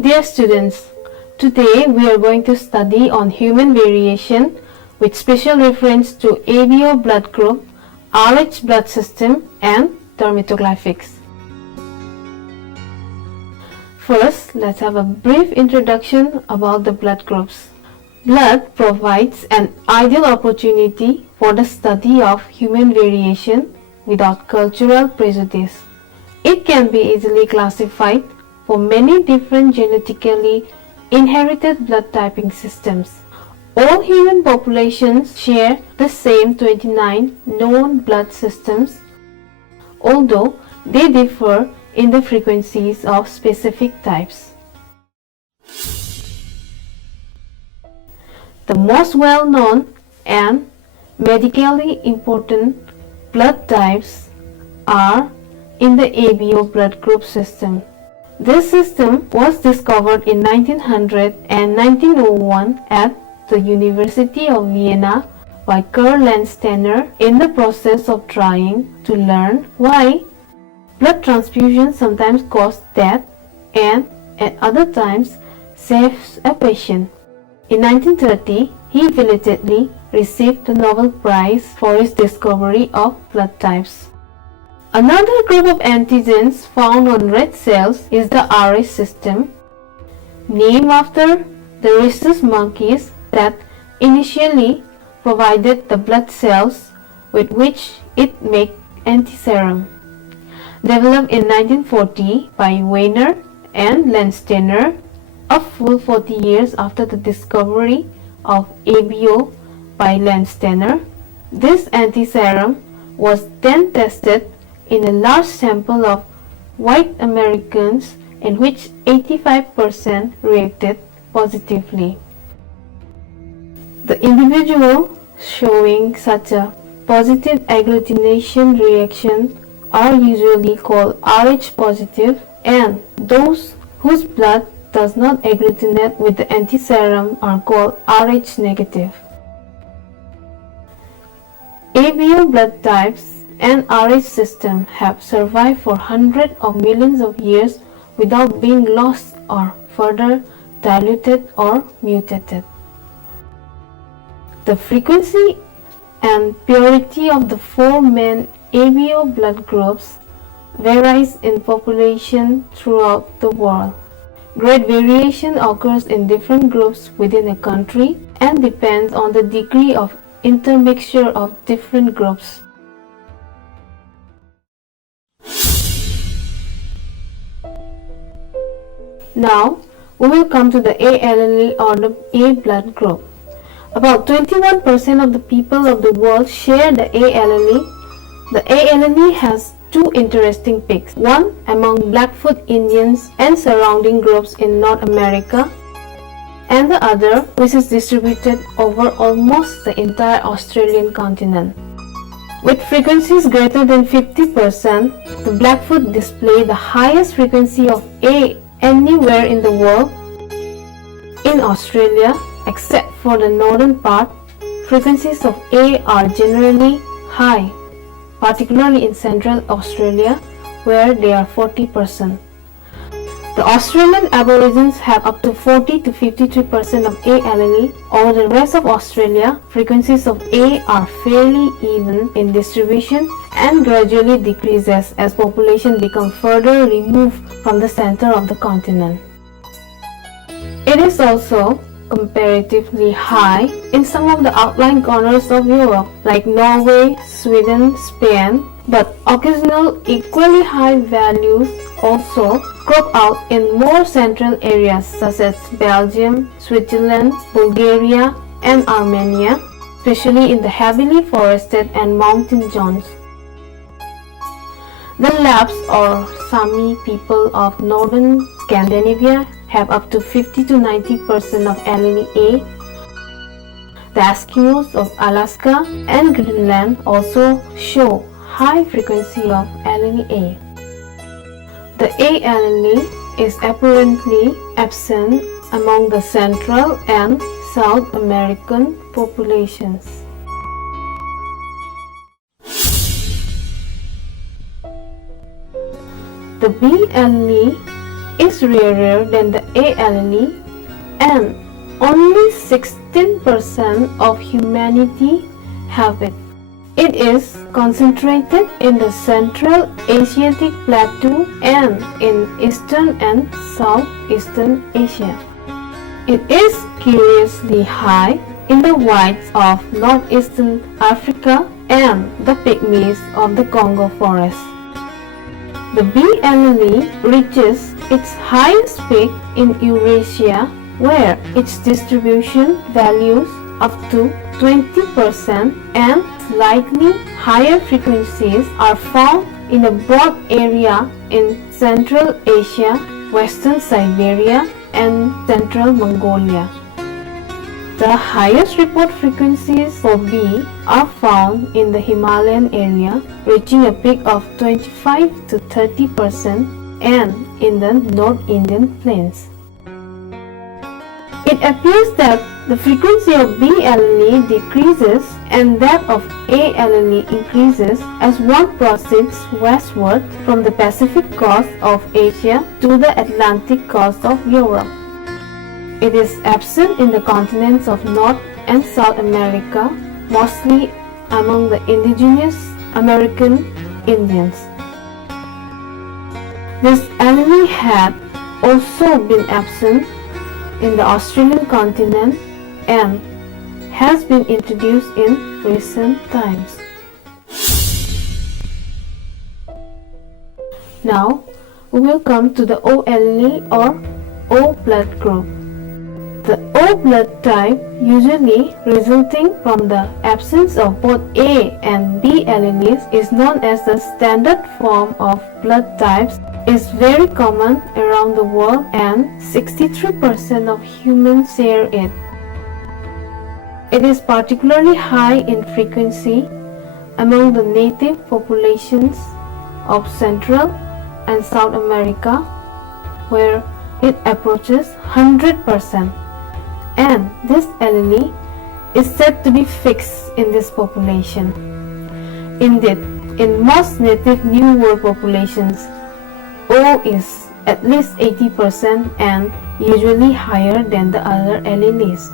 Dear students, today we are going to study on human variation with special reference to ABO blood group, Rh blood system and dermatoglyphics. First, let's have a brief introduction about the blood groups. Blood provides an ideal opportunity for the study of human variation without cultural prejudice. It can be easily classified for many different genetically inherited blood typing systems. All human populations share the same 29 known blood systems, although they differ in the frequencies of specific types. The most well-known and medically important blood types are in the ABO blood group system. This system was discovered in 1900 and 1901 at the University of Vienna by Karl Landsteiner in the process of trying to learn why blood transfusion sometimes cause death and at other times saves a patient. In 1930, he belatedly received the Nobel Prize for his discovery of blood types. Another group of antigens found on red cells is the Rh system, named after the rhesus monkeys that initially provided the blood cells with which it made antiserum. Developed in 1940 by Weiner and Landsteiner, a full 40 years after the discovery of ABO by Landsteiner, this antiserum was then tested in a large sample of white Americans in which 85% reacted positively. The individual showing such a positive agglutination reaction are usually called Rh positive, and those whose blood does not agglutinate with the antiserum are called Rh negative. ABO blood types and Rh system have survived for hundreds of millions of years without being lost or further diluted or mutated. The frequency and purity of the four main ABO blood groups varies in population throughout the world. Great variation occurs in different groups within a country and depends on the degree of intermixture of different groups. Now, we will come to the A allele or the A blood group. About 21% of the people of the world share the A allele. The A allele has two interesting peaks, one among Blackfoot Indians and surrounding groups in North America, and the other which is distributed over almost the entire Australian continent. With frequencies greater than 50%, the Blackfoot display the highest frequency of A anywhere in the world. In Australia, except for the northern part, frequencies of A are generally high, particularly in Central Australia, where they are 40%. The Australian Aborigines have up to 40 to 53% of A allele. Over the rest of Australia, frequencies of A are fairly even in distribution and gradually decreases as population become further removed from the center of the continent. It is also comparatively high in some of the outlying corners of Europe like Norway, Sweden, Spain, but occasional equally high values also crop out in more central areas such as Belgium, Switzerland, Bulgaria, and Armenia, especially in the heavily forested and mountain zones. The Lapps or Sami people of northern Scandinavia have up to 50 to 90% of allele A. The Eskimos of Alaska and Greenland also show high frequency of allele A. The A allele is apparently absent among the Central and South American populations. The B allele is rarer than the A allele, and only 16% of humanity have it. It is concentrated in the Central Asiatic Plateau and in Eastern and Southeastern Asia. It is curiously high in the whites of northeastern Africa and the pygmies of the Congo forest. The B allele reaches its highest peak in Eurasia, where its distribution values up to 20%, and slightly higher frequencies are found in a broad area in Central Asia, Western Siberia, and Central Mongolia. The highest report frequencies for B are found in the Himalayan area, reaching a peak of 25 to 30%, and in the North Indian plains. It appears that the frequency of B allele decreases and that of A allele increases as one proceeds westward from the Pacific coast of Asia to the Atlantic coast of Europe. It is absent in the continents of North and South America, mostly among the indigenous American Indians. This allele had also been absent in the Australian continent and has been introduced in recent times. Now we will come to the O allele or O blood group. The O blood type, usually resulting from the absence of both A and B alleles, is known as the standard form of blood types, is very common around the world, and 63% of humans share it. It is particularly high in frequency among the native populations of Central and South America, where it approaches 100%. And this allele is said to be fixed in this population. Indeed, in most native New World populations, O is at least 80% and usually higher than the other alleles.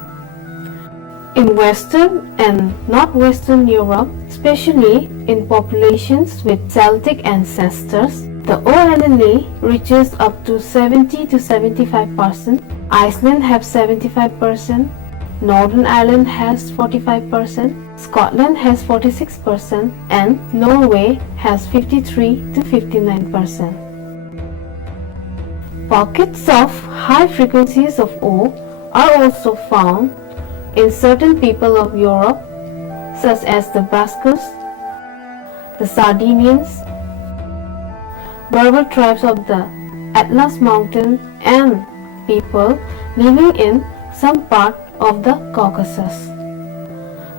In Western and Northwestern Europe, especially in populations with Celtic ancestors, the O allele reaches up to 70 to 75%. Iceland has 75%, Northern Ireland has 45%, Scotland has 46%, and Norway has 53 to 59%. Pockets of high frequencies of O are also found in certain people of Europe, such as the Basques, the Sardinians, Berber tribes of the Atlas Mountain, and people living in some part of the Caucasus.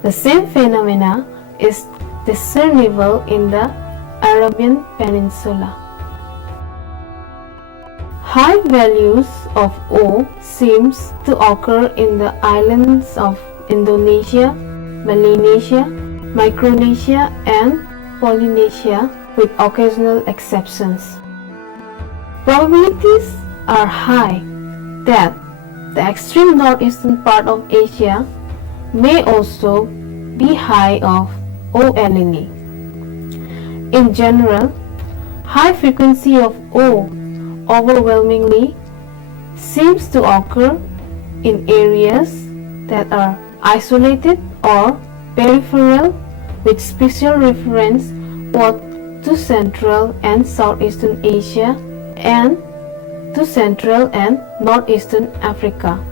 The same phenomena is discernible in the Arabian Peninsula. High values of O seems to occur in the islands of Indonesia, Melanesia, Micronesia, and Polynesia, with occasional exceptions. Probabilities are high that the extreme northeastern part of Asia may also be high of O allele. In general, high frequency of O overwhelmingly seems to occur in areas that are isolated or peripheral, with special reference both to Central and Southeastern Asia and to Central and Northeastern Africa.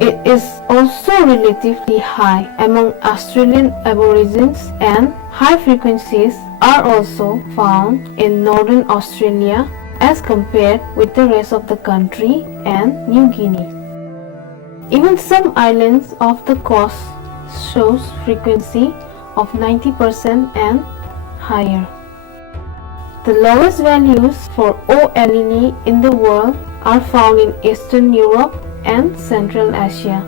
It is also relatively high among Australian Aborigines, and high frequencies are also found in Northern Australia as compared with the rest of the country and New Guinea. Even some islands off the coast shows frequency of 90% and higher. The lowest values for O allele in the world are found in Eastern Europe and Central Asia,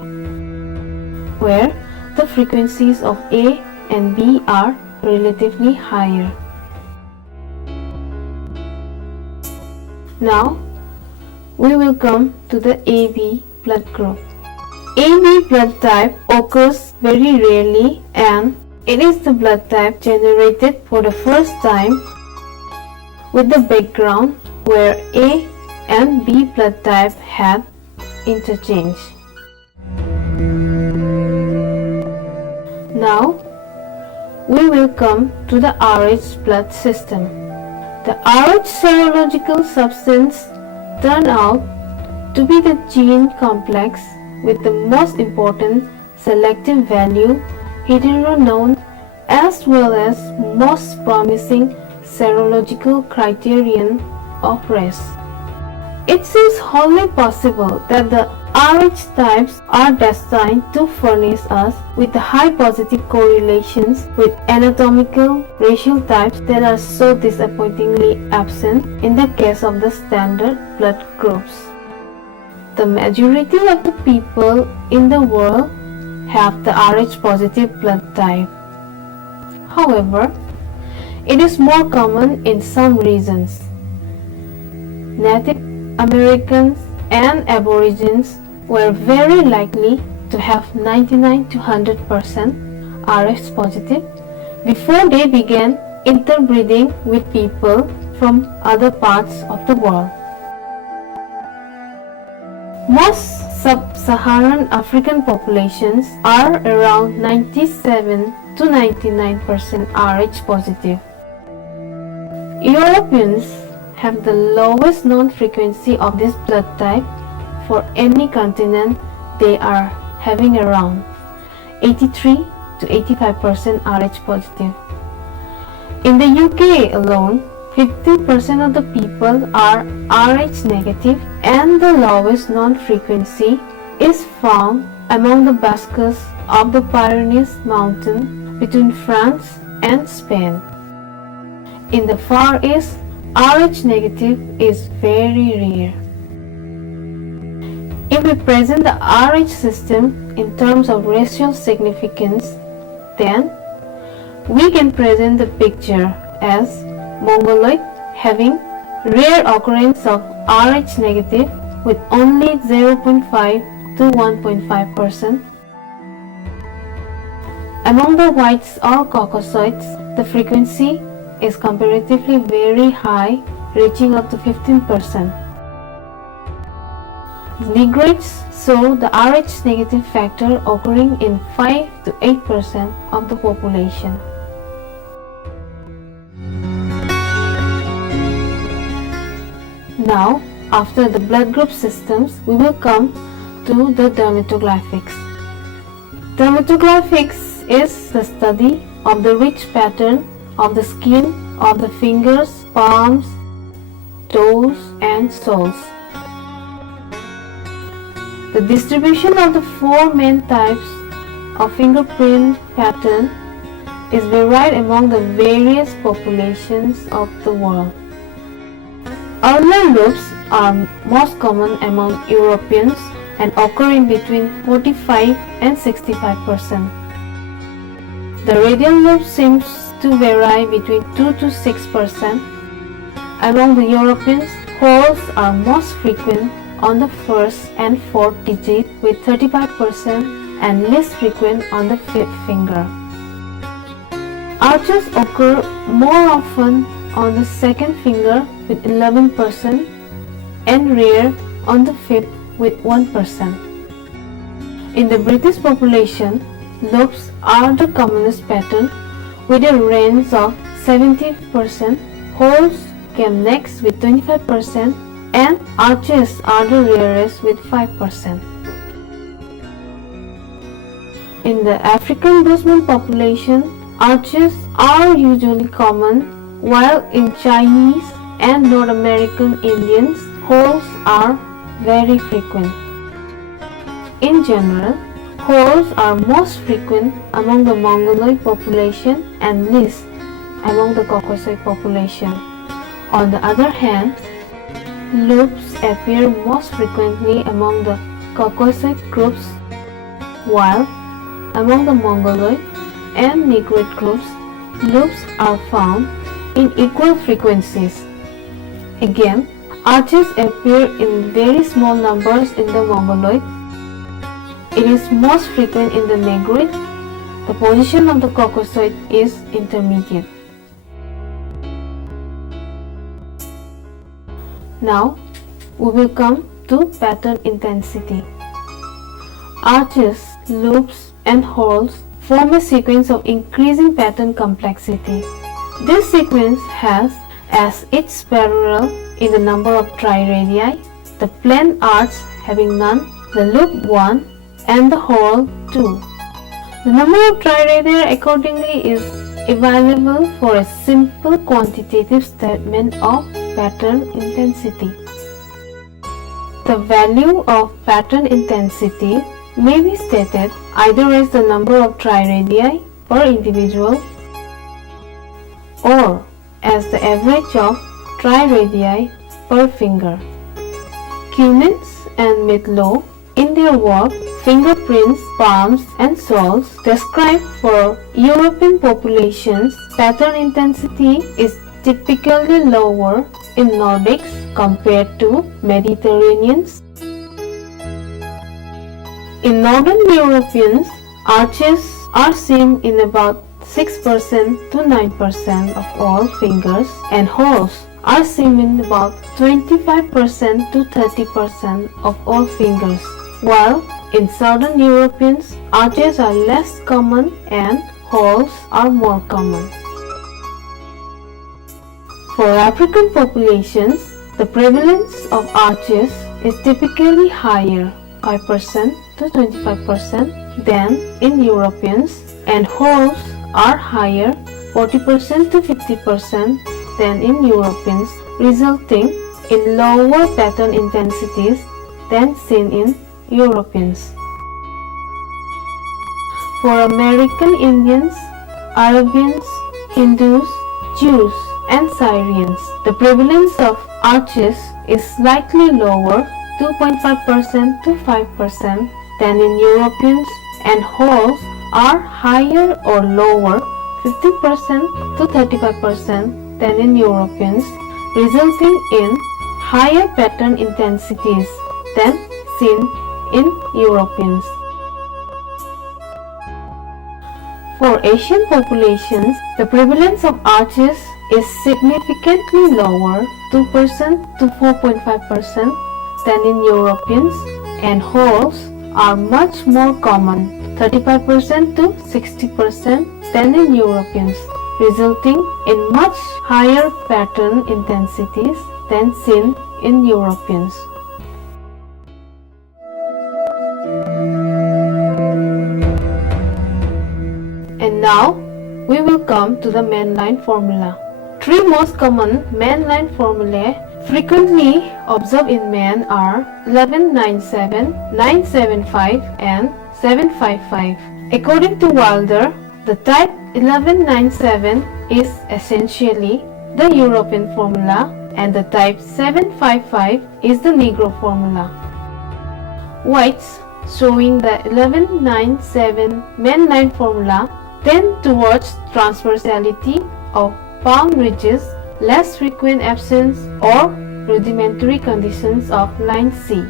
where the frequencies of A and B are relatively higher. Now, we will come to the AB blood group. AB blood type occurs very rarely and it is the blood type generated for the first time with the background where A and B blood type had interchange. Now, we will come to the Rh blood system. The Rh serological substance turned out to be the gene complex with the most important selective value heteronome as well as most promising serological criterion of race. It seems wholly possible that the Rh types are destined to furnish us with the high positive correlations with anatomical racial types that are so disappointingly absent in the case of the standard blood groups. The majority of the people in the world have the Rh positive blood type. However, it is more common in some regions. Native Americans and Aborigines were very likely to have 99 to 100% Rh positive before they began interbreeding with people from other parts of the world. Most sub-Saharan African populations are around 97 to 99% Rh positive. Europeans have the lowest known frequency of this blood type for any continent. They are having around 83 to 85% Rh positive. In the UK alone, 15% of the people are Rh negative and the lowest known frequency is found among the Basques of the Pyrenees mountain between France and Spain. In the Far East, Rh negative is very rare. If we present the Rh system in terms of racial significance, then we can present the picture as Mongoloid having rare occurrence of Rh negative with only 0.5 to 1.5%. Among the whites or Caucasoids, the frequency is comparatively very high, reaching up to 15%. Negroids show the Rh negative factor occurring in 5 to 8% of the population. Now, after the blood group systems, we will come to the dermatoglyphics. Dermatoglyphics is the study of the rich pattern of the skin of the fingers, palms, toes, and soles. The distribution of the four main types of fingerprint pattern is varied among the various populations of the world. Ulnar loops are most common among Europeans and occur in between 45 and 65%. The radial loop seems to vary between 2 to 6%. Among the Europeans, holes are most frequent on the first and fourth digit with 35% and least frequent on the fifth finger. Arches occur more often on the second finger with 11% and rare on the fifth with 1%. In the British population, loops are the commonest pattern with a range of 70%, holes came next with 25% and arches are the rarest with 5%. In the African Bushman population, arches are usually common, while in Chinese and North American Indians, holes are very frequent. In general, holes are most frequent among the Mongoloid population and least among the Caucasoid population. On the other hand, loops appear most frequently among the Caucasoid groups, while among the Mongoloid and Negroid groups, loops are found in equal frequencies. Again, Arches appear in very small numbers in the mongoloid. It is most frequent in the negroid. The position of the caucasoid is intermediate. Now, we will come to pattern intensity. Arches, loops, and whorls form a sequence of increasing pattern complexity. This sequence has as its parallel in the number of triradii, the plane arch having none, the loop 1, and the whorl 2. The number of triradii accordingly is available for a simple quantitative statement of pattern intensity. The value of pattern intensity may be stated either as the number of triradii per individual or as the average of triradii per finger. Cummins and Midlow, in their work Fingerprints, Palms and Soles, describe for European populations pattern intensity is typically lower in Nordics compared to Mediterraneans. In Northern Europeans, arches are seen in about 6% to 9% of all fingers, and whorls are seen in about 25% to 30% of all fingers, while in Southern Europeans, arches are less common and whorls are more common. For African populations, the prevalence of arches is typically higher, 5% to 25%, than in Europeans, and whorls are higher, 40% to 50%, than in Europeans, resulting in lower pattern intensities than seen in Europeans. For American Indians, Arabians, Hindus, Jews, and Syrians, the prevalence of arches is slightly lower, 2.5% to 5%, than in Europeans, and whorls are higher or lower, 50% to 35%, than in Europeans, resulting in higher pattern intensities than seen in Europeans. For Asian populations, the prevalence of arches is significantly lower, 2% to 4.5%, than in Europeans, and whorls are much more common, 35% to 60%, than in Europeans, resulting in much higher pattern intensities than seen in Europeans. And now, we will come to the mainline formula. Three most common mainline formulae frequently observed in men are 1197, 975, and 755. According to Wilder, the type 1197 is essentially the European formula, and the type 755 is the Negro formula. Whites showing the 1197 mainline formula tend towards transversality of palm ridges, less frequent absence or rudimentary conditions of line C,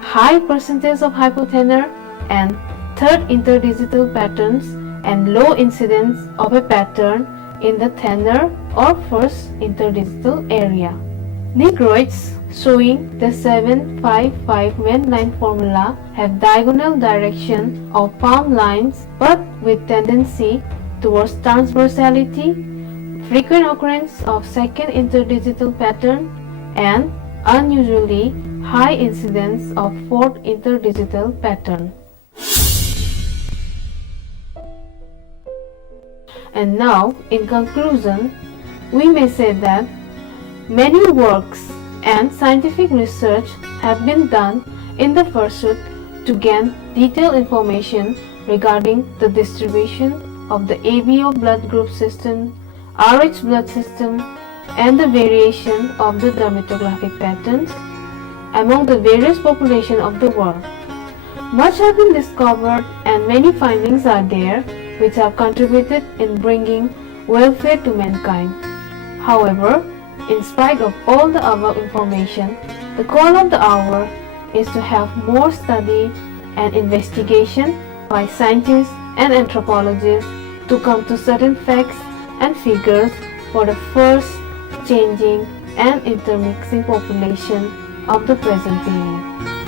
high percentage of hypothenar and third interdigital patterns, and low incidence of a pattern in the thenar or first interdigital area. Negroids showing the 755 mainline formula have diagonal direction of palm lines but with tendency towards transversality, frequent occurrence of second interdigital pattern, and unusually high incidence of fourth interdigital pattern. And now, in conclusion, we may say that many works and scientific research have been done in the pursuit to gain detailed information regarding the distribution of the ABO blood group system, Rh blood system, and the variation of the dermatoglyphic patterns among the various populations of the world. Much has been discovered and many findings are there which have contributed in bringing welfare to mankind. However, In spite of all the above information, the call of the hour is to have more study and investigation by scientists and anthropologists to come to certain facts and figures for the first changing and intermixing population of the present period.